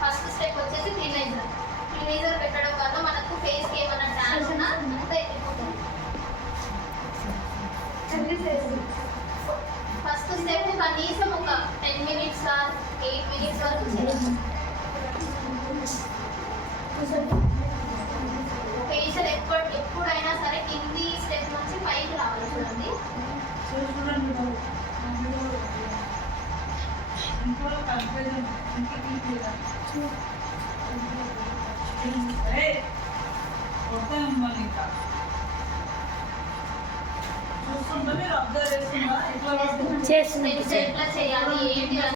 First step వచ్చేసి క్లీనైజర్ పెట్టడం వల్ల మనకు ఫేస్కి ఏమైనా ట్యాన్ ఉన్నా అంతా వెళ్ళిపోతుంది. ఫస్ట్ స్టెప్ కనీసం ఒక 10 minutes 8 minutes వరకు చేయాలి. ఫేషియల్ ఎప్పుడైనా సరే కింది స్టెప్ నుంచి పైకి రావాలి. చూడండి చేస్తున్నా ఎట్లా చేయాలి ఏంటి